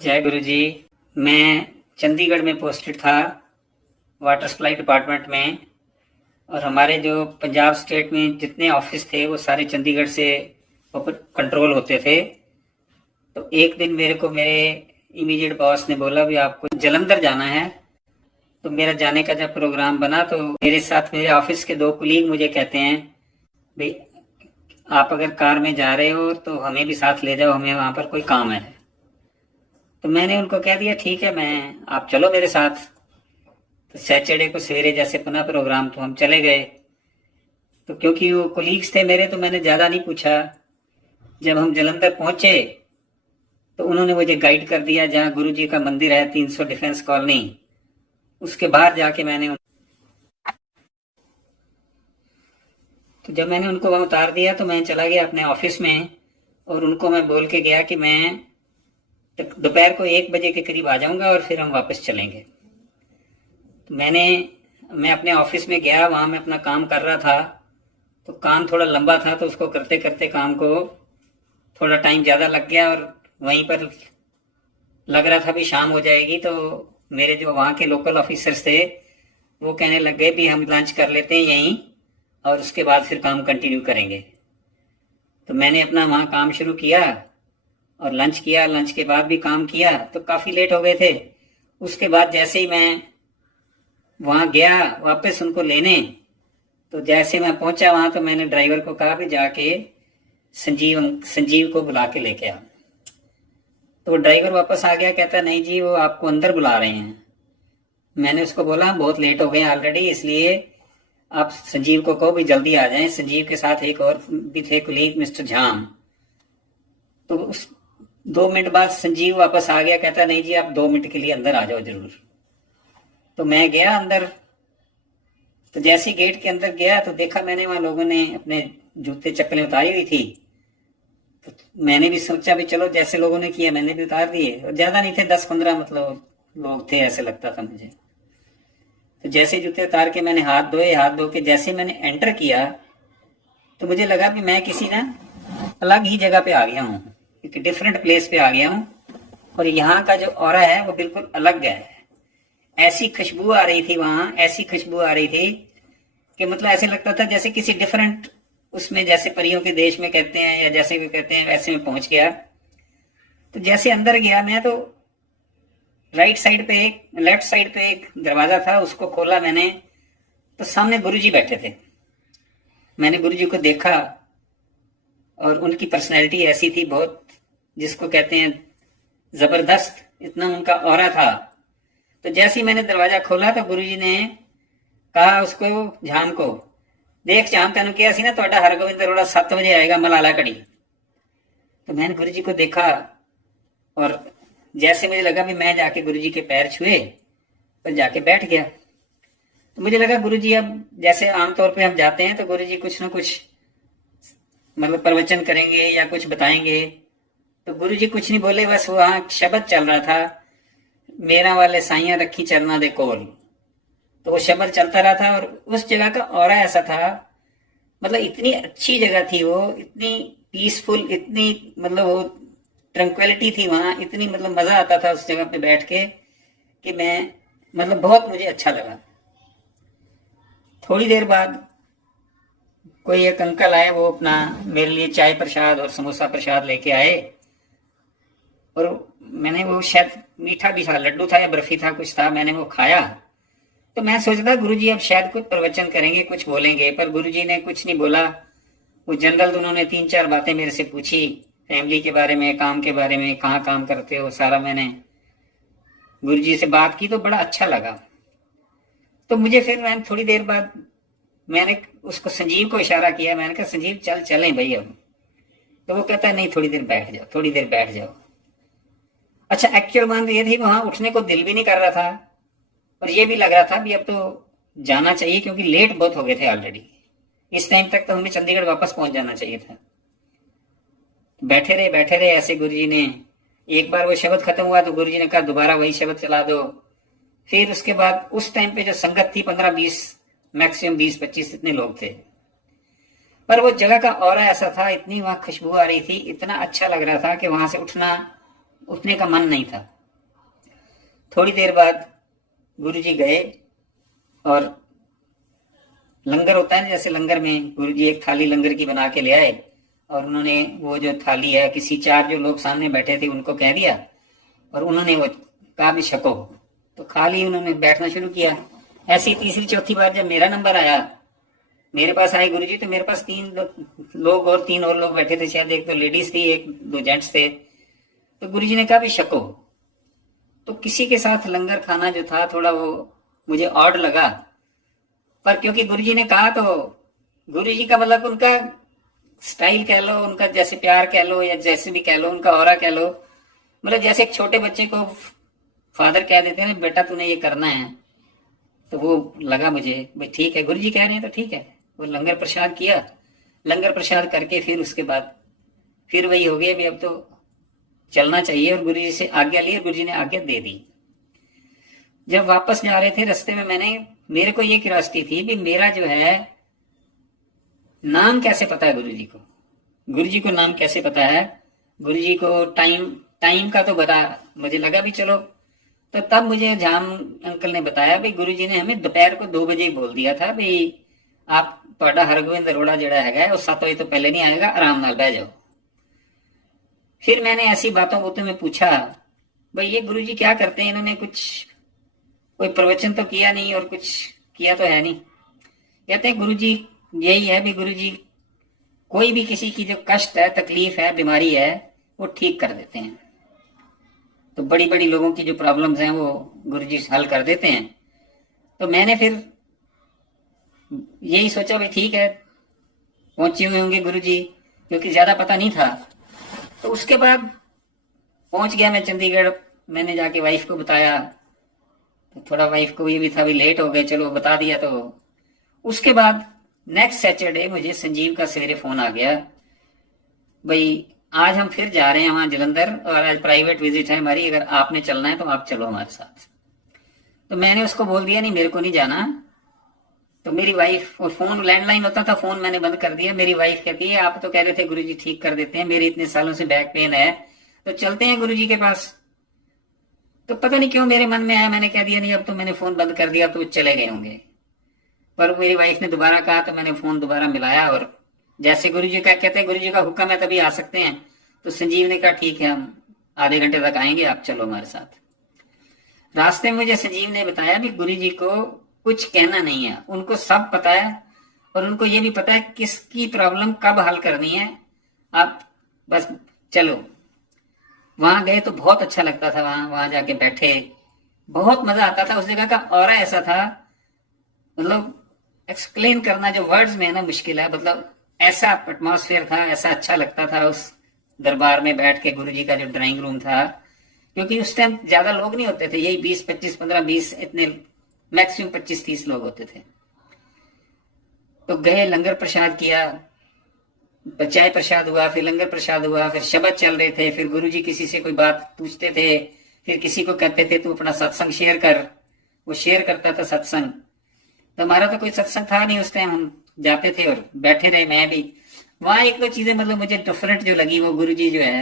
जय गुरु जी। मैं चंडीगढ़ में पोस्टेड था, वाटर सप्लाई डिपार्टमेंट में। और हमारे जो पंजाब स्टेट में जितने ऑफिस थे वो सारे चंडीगढ़ से कंट्रोल होते थे। तो एक दिन मेरे को मेरे इमीडिएट बॉस ने बोला भी आपको जलंधर जाना है। तो मेरा जाने का जब प्रोग्राम बना तो मेरे साथ मेरे ऑफिस के दो कुलीग मुझे कहते हैं भाई आप अगर कार में जा रहे हो तो हमें भी साथ ले जाओ, हमें वहां पर कोई काम है। तो मैंने उनको कह दिया ठीक है, मैं आप चलो मेरे साथ। तो सैटरडे को सवेरे जैसे पुनः प्रोग्राम तो हम चले गए। तो क्योंकि वो कोलीग्स थे मेरे तो मैंने ज़्यादा नहीं पूछा। जब हम जलंधर पहुंचे तो उन्होंने मुझे गाइड कर दिया जहाँ गुरु जी का मंदिर है 300 डिफेंस कॉलोनी, उसके बाहर जाके तो जब मैंने उनको वहां उतार दिया तो मैं चला गया अपने ऑफिस में। और उनको मैं बोल के गया कि मैं दोपहर को 1 बजे के करीब आ जाऊंगा और फिर हम वापस चलेंगे। तो मैं अपने ऑफिस में गया, वहां मैं अपना काम कर रहा था। तो काम थोड़ा लंबा था तो उसको करते करते काम को थोड़ा टाइम ज़्यादा लग गया। और वहीं पर लग रहा था भी शाम हो जाएगी। तो मेरे जो वहाँ के लोकल ऑफिसर्स थे वो कहने लग गए भी हम लंच कर लेते हैं यहीं और उसके बाद फिर काम कंटिन्यू करेंगे। तो मैंने अपना वहाँ काम शुरू किया और लंच किया। लंच के बाद भी काम किया तो काफ़ी लेट हो गए थे। उसके बाद जैसे ही मैं वहाँ गया वापस उनको लेने, तो जैसे मैं पहुंचा वहां तो मैंने ड्राइवर को कहा भी जाके संजीव को बुला के लेके आ। तो ड्राइवर वापस आ गया, कहता नहीं जी वो आपको अंदर बुला रहे हैं। मैंने उसको बोला बहुत लेट हो गए ऑलरेडी, इसलिए आप संजीव को कहो भी जल्दी आ जाएं। संजीव के साथ एक और भी थे कुलीग मिस्टर झाम। तो उस 2 मिनट बाद संजीव वापस आ गया, कहता नहीं जी आप 2 मिनट के लिए अंदर आ जाओ जरूर। तो मैं गया अंदर। तो जैसे ही गेट के अंदर गया तो देखा मैंने वहां लोगों ने अपने जूते चप्पलें उतारी हुई थी। तो मैंने भी सोचा भी चलो जैसे लोगों ने किया मैंने भी उतार दिए। और ज्यादा नहीं थे, 10-15 मतलब लोग थे ऐसे लगता था मुझे। तो जैसे जूते उतार के मैंने हाथ धोए, हाथ धो के जैसे मैंने एंटर किया तो मुझे लगा कि मैं किसी ना अलग ही जगह पे आ गया हूँ, एक डिफरेंट प्लेस पे आ गया हूँ। और यहाँ का जो ऑरा है वो बिल्कुल अलग है। ऐसी खुशबू आ रही थी वहां, ऐसी खुशबू आ रही थी कि मतलब ऐसे लगता था जैसे किसी डिफरेंट उसमें, जैसे परियों के देश में कहते हैं या जैसे भी कहते हैं वैसे में पहुंच गया। तो जैसे अंदर गया मैं तो लेफ्ट साइड पे एक दरवाजा था, उसको खोला मैंने तो सामने गुरुजी बैठे थे। मैंने गुरुजी को देखा और उनकी पर्सनैलिटी ऐसी थी बहुत, जिसको कहते हैं जबरदस्त, इतना उनका ऑरा था। तो जैसे ही मैंने दरवाजा खोला तो गुरुजी ने कहा उसको, झाम को, देख झाम तेन किया सी ना ਤੁਹਾਡਾ हरगोविंद अरोड़ा 7 बजे आएगा मलाला कड़ी। तो मैंने गुरुजी को देखा और जैसे मुझे लगा भी मैं जाके गुरुजी के पैर छुए और जाके बैठ गया। तो मुझे लगा गुरुजी अब जैसे आमतौर पे हम जाते हैं तो गुरुजी कुछ ना कुछ मतलब प्रवचन करेंगे या कुछ बताएंगे। तो गुरुजी कुछ नहीं बोले, बस वहां शब्द चल रहा था, मेरा वाले साइया रखी चरना दे कोल। तो वो शब्द चलता रहा था और उस जगह का ऑरा ऐसा था, मतलब इतनी अच्छी जगह थी वो, इतनी पीसफुल, इतनी मतलब वो ट्रंक्विलिटी थी वहां, इतनी मतलब मजा आता था उस जगह पे बैठ के कि मैं मतलब बहुत मुझे अच्छा लगा। थोड़ी देर बाद कोई एक अंकल आए, वो अपना मेरे लिए चाय प्रसाद और समोसा प्रसाद लेके आए। और मैंने वो शायद मीठा भी था, लड्डू था या बर्फी था, कुछ था, मैंने वो खाया। तो मैं सोचता गुरुजी अब शायद कुछ प्रवचन करेंगे, कुछ बोलेंगे, पर गुरुजी ने कुछ नहीं बोला। वो जनरल उन्होंने 3-4 बातें मेरे से पूछी, फैमिली के बारे में, काम के बारे में, कहाँ काम करते हो, सारा मैंने गुरुजी से बात की तो बड़ा अच्छा लगा। तो मुझे फिर मैंने थोड़ी देर बाद मैंने उसको संजीव को इशारा किया, मैंने कहा संजीव चल चलें भाई अब। तो वो कहता नहीं थोड़ी देर बैठ जाओ, थोड़ी देर बैठ जाओ। अच्छा एक्चुअल बात ये थी वहां उठने को दिल भी नहीं कर रहा था और ये भी लग रहा था भी अब तो जाना चाहिए क्योंकि लेट बहुत हो गए थे ऑलरेडी। इस टाइम तक तो हमें चंडीगढ़ वापस पहुंच जाना चाहिए था। बैठे रहे ऐसे। गुरुजी ने एक बार वो शब्द खत्म हुआ तो गुरुजी ने कहा दोबारा वही शब्द चला दो। फिर उसके बाद उस टाइम पे जो संगत थी 15-20, मैक्सिमम 20-25 इतने लोग थे। पर वो जगह का ऑरा ऐसा था, इतनी वहां खुशबू आ रही थी, इतना अच्छा लग रहा था कि वहां से उठना उठने का मन नहीं था। थोड़ी देर बाद गुरुजी गए और लंगर होता है ना, जैसे लंगर में गुरुजी एक थाली लंगर की बना के ले आए और उन्होंने वो जो थाली है किसी 4 जो लोग सामने बैठे थे उनको कह दिया और उन्होंने वो कहा भी छको, तो खा ली। उन्होंने बैठना शुरू किया। ऐसी तीसरी चौथी बार जब मेरा नंबर आया, मेरे पास आए गुरुजी, तो मेरे पास 3 लोग और 3 और लोग बैठे थे, शायद एक तो लेडीज थी, एक 2 जेंट्स थे। तो गुरुजी ने कहा भी छको। तो किसी के साथ लंगर खाना जो था थोड़ा वो मुझे ऑड लगा, पर क्योंकि गुरुजी ने कहा तो गुरुजी का मतलब उनका स्टाइल कह लो, उनका जैसे प्यार कह लो या जैसे भी कह लो, उनका ऑरा कह लो, मतलब जैसे एक छोटे बच्चे को फादर कह देते हैं बेटा तूने ये करना है, तो वो लगा मुझे भाई ठीक है, गुरुजी कह रहे हैं तो ठीक है। वो लंगर प्रसाद किया। लंगर प्रसाद करके फिर उसके बाद फिर वही हो गया भी अब तो चलना चाहिए, और गुरुजी से आज्ञा ली और गुरुजी ने आज्ञा दे दी। जब वापस जा रहे थे रास्ते में मेरे को ये क्यूरियोसिटी थी भी मेरा जो है नाम कैसे पता है गुरुजी को, गुरुजी को नाम कैसे पता है, गुरुजी को टाइम का तो बता, मुझे लगा भी चलो। तो तब मुझे जाम अंकल ने बताया भी गुरुजी ने हमें दोपहर को 2 बजे बोल दिया था भी आप ਤੁਹਾਡਾ हरगोविंद अरोड़ा जड़ा है वो 7 बजे तो पहले नहीं आएगा, आराम नाल बह जाओ। फिर मैंने ऐसी बातों बातों में पूछा भाई ये गुरुजी क्या करते हैं, इन्होंने कुछ कोई प्रवचन तो किया नहीं और कुछ किया तो है नहीं। कहते हैं गुरुजी यही है भी गुरुजी कोई भी किसी की जो कष्ट है, तकलीफ है, बीमारी है, वो ठीक कर देते हैं। तो बड़ी बड़ी लोगों की जो प्रॉब्लम्स हैं वो गुरुजी हल कर देते हैं। तो मैंने फिर यही सोचा भाई ठीक है, पहुंचे हुए होंगे गुरुजी, क्योंकि ज्यादा पता नहीं था। तो उसके बाद पहुंच गया मैं चंडीगढ़। मैंने जाके वाइफ को बताया, तो थोड़ा वाइफ को ये भी था भी लेट हो गए, चलो बता दिया। तो उसके बाद नेक्स्ट सैटरडे मुझे संजीव का सवेरे फोन आ गया भाई आज हम फिर जा रहे हैं वहां जलंधर और आज प्राइवेट विजिट है हमारी, अगर आपने चलना है तो आप चलो हमारे साथ। तो मैंने उसको बोल दिया नहीं मेरे को नहीं जाना। तो मेरी वाइफ, और फोन लैंडलाइन होता था, फोन मैंने बंद कर दिया। मेरी वाइफ कहती है आप तो कह रहे थे गुरुजी ठीक कर देते हैं, मेरे इतने सालों से बैक पेन है तो चलते हैं गुरुजी के पास। तो पता नहीं क्यों मेरे मन में आया, मैंने कह दिया नहीं अब तो मैंने फोन बंद कर दिया, अब तो चले गए होंगे। पर मेरी वाइफ ने दोबारा कहा तो मैंने फोन दोबारा मिलाया और जैसे गुरुजी का कहते हैं गुरुजी का हुक्म है तभी आ सकते हैं। तो संजीव ने कहा ठीक है हम आधे घंटे तक आएंगे, आप चलो हमारे साथ। रास्ते में मुझे संजीव ने बताया भी गुरुजी को कुछ कहना नहीं है, उनको सब पता है और उनको ये भी पता है किसकी प्रॉब्लम कब हल करनी है, आप बस चलो। वहां गए तो बहुत अच्छा लगता था, वहां जाके बैठे बहुत मजा आता था। उस जगह का ऑरा ऐसा था, मतलब एक्सप्लेन करना जो वर्ड्स में है ना मुश्किल है। मतलब ऐसा एटमॉस्फेयर था, ऐसा अच्छा लगता था उस दरबार में बैठ के। गुरुजी का जो ड्राइंग रूम था, क्योंकि उस टाइम ज्यादा लोग नहीं होते थे, यही 20, 25, 15, 20 इतने मैक्सिमम 25, 30 लोग होते थे। तो गए, लंगर प्रसाद किया, चाय प्रसाद हुआ, फिर लंगर प्रसाद हुआ, फिर शब्द चल रहे थे, फिर गुरुजी किसी से कोई बात पूछते थे, फिर किसी को कहते थे तू अपना सत्संग शेयर कर, वो शेयर करता था सत्संग। तो हमारा तो कोई सत्संग था नहीं उस टाइम, हम जाते थे और बैठे रहे, मैं भी। वहां एक दो चीजें मतलब मुझे डिफरेंट जो लगी, वो गुरुजी जो है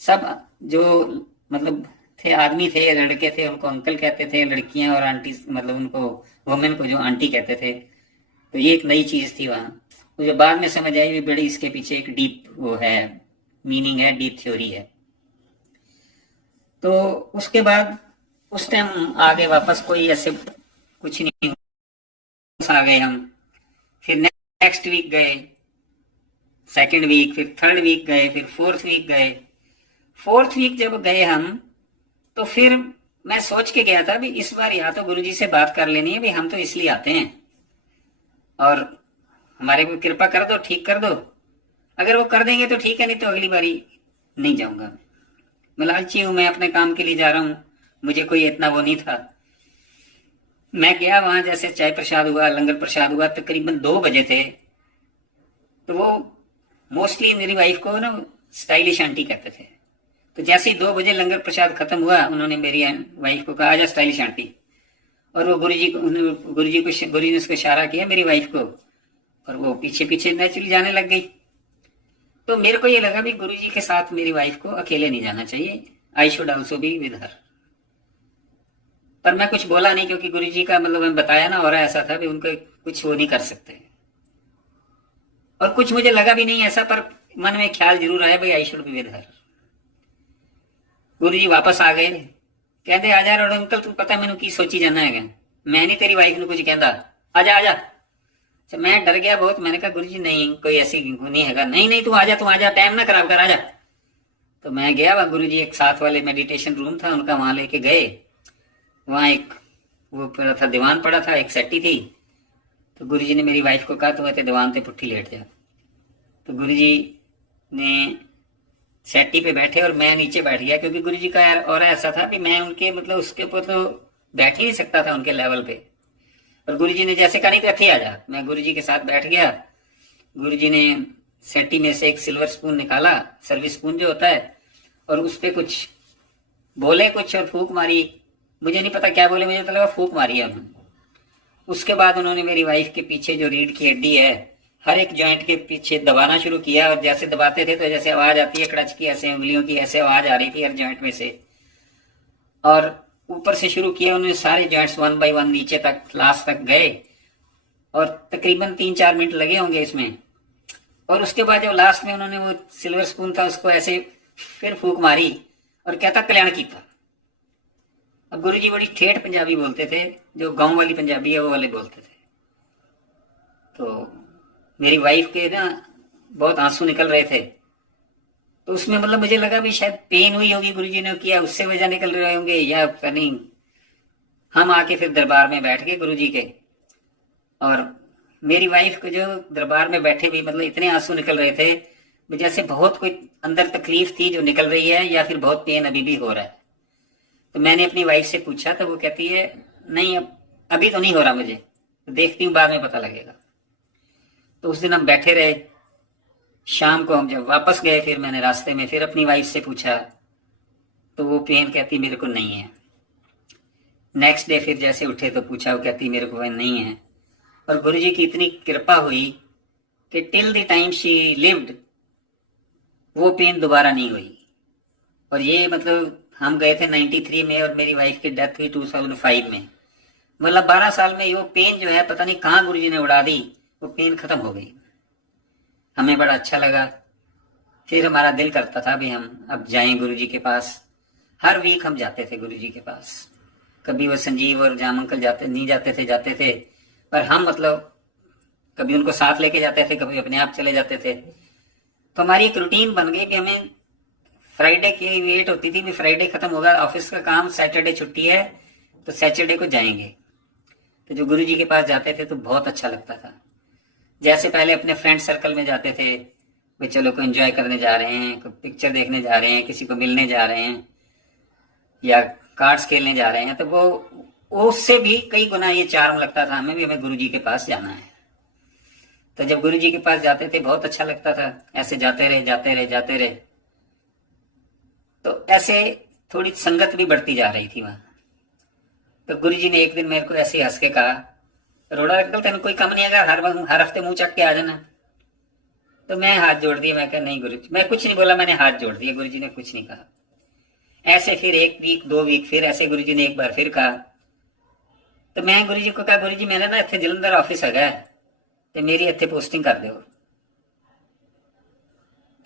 सब जो मतलब थे, आदमी थे, लड़के थे, उनको अंकल कहते थे, लड़कियां और आंटी मतलब उनको वुमेन को जो आंटी कहते थे। तो ये एक नई चीज थी वहां, मुझे बाद में समझ आई भी बड़ी इसके पीछे एक डीप वो है, मीनिंग है, डीप थ्योरी है। तो उसके बाद उस टाइम आगे वापस कोई ऐसे कुछ नहीं, आ गए हम। फिर नेक्स्ट वीक गए, सेकंड वीक, फिर थर्ड वीक गए, फिर फोर्थ वीक गए। फोर्थ वीक जब गए हम, तो फिर मैं सोच के गया था भी इस बार या तो गुरुजी से बात कर लेनी है भी हम तो इसलिए आते हैं और हमारे को कृपा कर दो, ठीक कर दो। अगर वो कर देंगे तो ठीक है, नहीं तो अगली बारी नहीं जाऊंगा। मैं लालची हूं, मैं अपने काम के लिए जा रहा हूं, मुझे कोई इतना वो नहीं था। मैं गया वहां, जैसे चाय प्रसाद हुआ, लंगर प्रसाद हुआ, तकरीबन 2 बजे थे। तो वो मोस्टली मेरी वाइफ को ना स्टाइलिश आंटी कहते थे। तो जैसे ही 2 बजे लंगर प्रसाद खत्म हुआ, उन्होंने मेरी वाइफ को कहा आजा स्टाइलिश आंटी, और वो गुरुजी ने उसको इशारा किया मेरी वाइफ को, और वो पीछे पीछे नेचुरली जाने लग गई। तो मेरे को ये लगा भी गुरुजी के साथ मेरी वाइफ को अकेले नहीं जाना चाहिए, I should also be with her. पर मैं कुछ बोला नहीं, क्योंकि गुरु जी का मतलब मैं बताया ना, और ऐसा था भी उनको कुछ वो नहीं कर सकते, और कुछ मुझे लगा भी नहीं ऐसा, पर मन में ख्याल जरूर आया भाई I should be with her. गुरु जी वापस आ गए, कहते आ जा रहा अंकल, तू पता मैनू की सोची जाना है, मैं नहीं तेरी वाइफ ने कुछ कहता, आजा आजा। अच्छा, मैं डर गया बहुत, मैंने कहा गुरु जी नहीं कोई ऐसी नहीं है, नहीं नहीं तू आजा, टाइम ना खराब कर, आजा। तो मैं गया वहां, गुरु जी एक साथ वाले मेडिटेशन रूम था उनका, वहां लेके गए। वहां एक वो पड़ा था, दीवान पड़ा था, एक सेटी थी। तो गुरु जी ने मेरी वाइफ को कहा तुम्हें तो दीवान पे पुट्ठी लेट जा। तो गुरु जी ने सेटी पे बैठे और मैं नीचे बैठ गया, क्योंकि गुरु जी का यार और ऐसा था कि मैं उनके मतलब उसके ऊपर तो बैठ ही नहीं सकता था उनके लेवल पे। और गुरु जी ने जैसे कहा नहीं तो अच्छी आ जा, मैं गुरु जी के साथ बैठ गया। गुरु जी ने सेटी में से एक सिल्वर स्पून निकाला, सर्विस स्पून जो होता है, और उस पर कुछ बोले कुछ और फूक मारी, मुझे नहीं पता क्या बोले, मुझे तो लगा फूक मारी है। उसके बाद उन्होंने मेरी वाइफ के पीछे जो रीढ़ की हड्डी है, हर एक जॉइंट के पीछे दबाना शुरू किया, और जैसे दबाते थे तो जैसे आवाज आती है क्रच की, ऐसे उंगलियों की ऐसे आवाज आ रही थी हर जॉइंट में से। और ऊपर से शुरू किया उन्होंने, सारे जॉइंट्स 1 बाय 1 नीचे तक लास्ट तक गए, और तकरीबन 3-4 मिनट लगे होंगे इसमें। और उसके बाद जब लास्ट में उन्होंने वो सिल्वर स्पून था उसको ऐसे फिर फूक मारी और कहता कल्याण कीता। अब गुरु जी बड़ी ठेठ पंजाबी बोलते थे, जो गांव वाली पंजाबी है वो वाले बोलते थे। तो मेरी वाइफ के ना बहुत आंसू निकल रहे थे, तो उसमें मतलब मुझे लगा भी शायद पेन हुई होगी, गुरु जी ने किया उससे वजह निकल रहे होंगे या पता नहीं। हम आके फिर दरबार में बैठ गए गुरु जी के, और मेरी वाइफ को जो दरबार में बैठे भी मतलब इतने आंसू निकल रहे थे जैसे बहुत कोई अंदर तकलीफ थी जो निकल रही है, या फिर बहुत पेन अभी भी हो रहा है। तो मैंने अपनी वाइफ से पूछा तो वो कहती है नहीं अभी तो नहीं हो रहा, मुझे देखती हूँ बाद में पता लगेगा। तो उस दिन हम बैठे रहे। शाम को हम जब वापस गए, फिर मैंने रास्ते में फिर अपनी वाइफ से पूछा, तो वो पेन कहती मेरे को नहीं है। नेक्स्ट डे फिर जैसे उठे तो पूछा, वो कहती मेरे को नहीं है। और गुरु जी की इतनी कृपा हुई कि till the time she lived वो पेन दोबारा नहीं हुई। और ये मतलब हम गए थे 93 में और मेरी वाइफ की डेथ हुई 2005 में। मतलब 12 साल में वो पेन जो है पता नहीं कहाँ गुरु जी ने उड़ा दी, वो पेन खत्म हो गई। हमें बड़ा अच्छा लगा। फिर हमारा दिल करता था भी हम अब जाएं गुरु जी के पास। हर वीक हम जाते थे गुरु जी के पास। कभी वो संजीव और जाम अंकल जाते थे, पर हम मतलब कभी उनको साथ लेके जाते थे, कभी अपने आप चले जाते थे। तो हमारी एक रूटीन बन गई कि हमें फ्राइडे की वेट होती थी, भी फ्राइडे खत्म होगा ऑफिस का काम, सैटरडे छुट्टी है तो सैटरडे को जाएंगे। तो जो गुरु जी के पास जाते थे तो बहुत अच्छा लगता था। जैसे पहले अपने फ्रेंड सर्कल में जाते थे, भाई चलो कोई एंजॉय करने जा रहे हैं, कोई पिक्चर देखने जा रहे हैं, किसी को मिलने जा रहे हैं या कार्ड्स खेलने जा रहे हैं, तो वो उससे भी कई गुना ये चार्म लगता था हमें भी, हमें गुरु जी के पास जाना है। तो जब गुरु जी के पास जाते थे बहुत अच्छा लगता था। ऐसे जाते रहे तो ऐसे थोड़ी संगत भी बढ़ती जा रही थी वहां। तो गुरु जी ने एक दिन मेरे को ऐसे हंस के कहा, रोड़ा अंकल तेन कोई कम नहीं आएगा, हर हफ्ते मुंह चक के आ जाना। तो मैं हाथ जोड़ दिया, मैं कहा नहीं गुरु जी, मैं कुछ नहीं बोला, मैंने हाथ जोड़ दिया। गुरु जी ने कुछ नहीं कहा। ऐसे फिर 1 वीक 2 वीक फिर ऐसे गुरु जी ने एक बार फिर कहा। तो मैं गुरु जी को कहा, गुरु जी मैंने ना इतने जलंधर ऑफिस है तो मेरी इतने पोस्टिंग कर दो।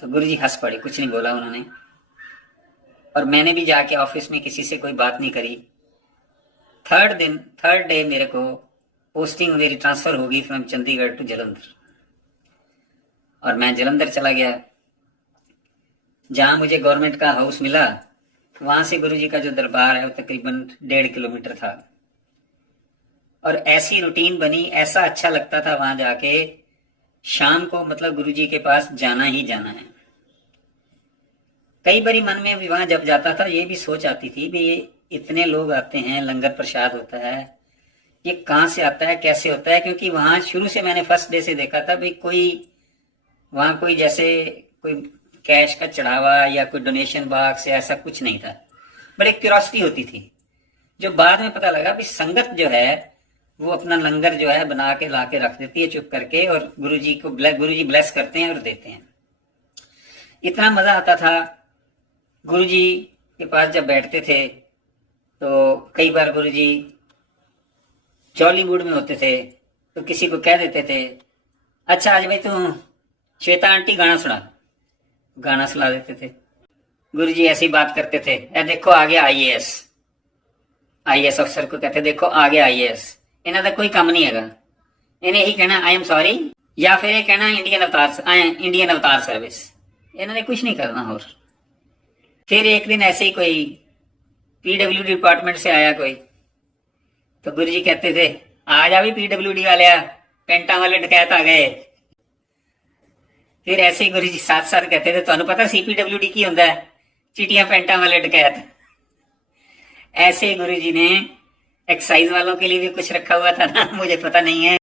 तो गुरु जी हंस पड़े, कुछ नहीं बोला उन्होंने। और मैंने भी जाके ऑफिस में किसी से कोई बात नहीं करी। थर्ड डे मेरे को पोस्टिंग मेरी ट्रांसफर होगी फ्रॉम चंडीगढ़ टू जलंधर, और मैं जलंधर चला गया। जहां मुझे गवर्नमेंट का हाउस मिला वहां से गुरु जी का जो दरबार है वो तकरीबन 1.5 किलोमीटर था। और ऐसी रूटीन बनी, ऐसा अच्छा लगता था वहां जाके शाम को मतलब गुरु जी के पास जाना ही जाना है। कई बारी मन में वहां जब जाता था ये भी सोच आती थी भी ये इतने लोग आते हैं, लंगर प्रसाद होता है, ये कहाँ से आता है, कैसे होता है। क्योंकि वहां शुरू से मैंने फर्स्ट डे से देखा था भाई वहां कोई जैसे कोई कैश का चढ़ावा या कोई डोनेशन बॉक्स या ऐसा कुछ नहीं था। बड़ी क्यूरियोसिटी होती थी। जो बाद में पता लगा भी संगत जो है वो अपना लंगर जो है बना के ला के रख देती है चुप करके, और गुरु जी ब्लेस करते हैं और देते हैं। इतना मजा आता था। गुरु जी के पास जब बैठते थे तो कई बार गुरुजी जॉली मूड में होते थे तो किसी को कह देते थे, अच्छा आज भाई तू श्वेता आंटी गाना सुना देते थे। गुरुजी ऐसी बात करते थे, ए देखो आ गया आईएएस अफसर को कहते देखो आ गया आईएएस। इन्हों का कोई काम नहीं है, इन्हें ही कहना आई एम सॉरी, या फिर ये कहना इंडियन अवतार सर्विस। इन्होंने कुछ नहीं करना। और फिर एक दिन ऐसे ही कोई पीडब्ल्यूडी डिपार्टमेंट से आया कोई, तो गुरुजी कहते थे आ जा भी पीडब्ल्यूडी वाले, पेंटा वाले डकैत आ गए। फिर ऐसे ही गुरुजी साथ साथ कहते थे तुहानू पता सीपीडब्ल्यूडी की होंदा है, चिटियां पेंटा वाले डकैत। ऐसे गुरुजी ने एक्साइज वालों के लिए भी कुछ रखा हुआ था ना, मुझे पता नहीं है।